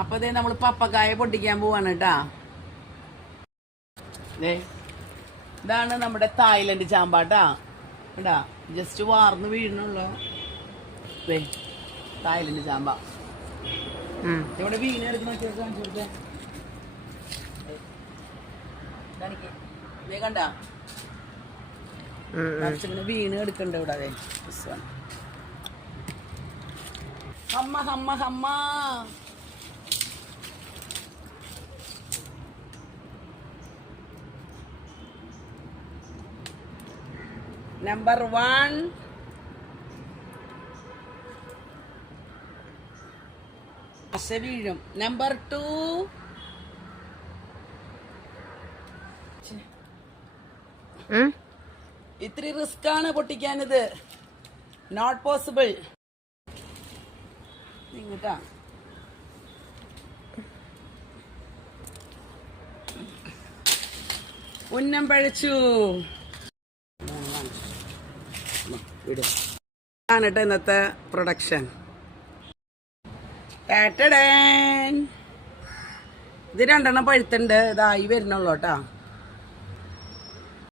അപ്പൊ ഇതേ നമ്മള് പപ്പക്കായ പൊട്ടിക്കാൻ പോവാണ് കേട്ടാ. ഇതാണ് നമ്മുടെ തായ്ലൻഡ് ചാമ്പാട്ടാ. ഇടാ ജസ്റ്റ് വാർന്ന് വീഴണുള്ളൂ. തായ്ലൻഡ് ചാമ്പ ഇവിടെ വീണ് എടുക്കുന്ന കാണിച്ചു കൊടുത്തേ. കണ്ട വീണ് എടുക്കണ്ട ഇവിടെ. അതെ ഹമ്മ ഹമ്മ ഹമ്മ. നമ്പർ 1 അശ വീഴും. നമ്പർ 2 ഇത്തിരി റിസ്ക് ആണ് പൊട്ടിക്കാനിത്. Not possible. ഇങ്ങട്ടാ ഉന്നം പഴച്ചു ആണ് കേട്ടോ ഇന്നത്തെ പ്രൊഡക്ഷൻ. ഇത് 2 പഴുത്തുണ്ട്. ഇതായി വരുന്നുള്ളൂ കേട്ടോ.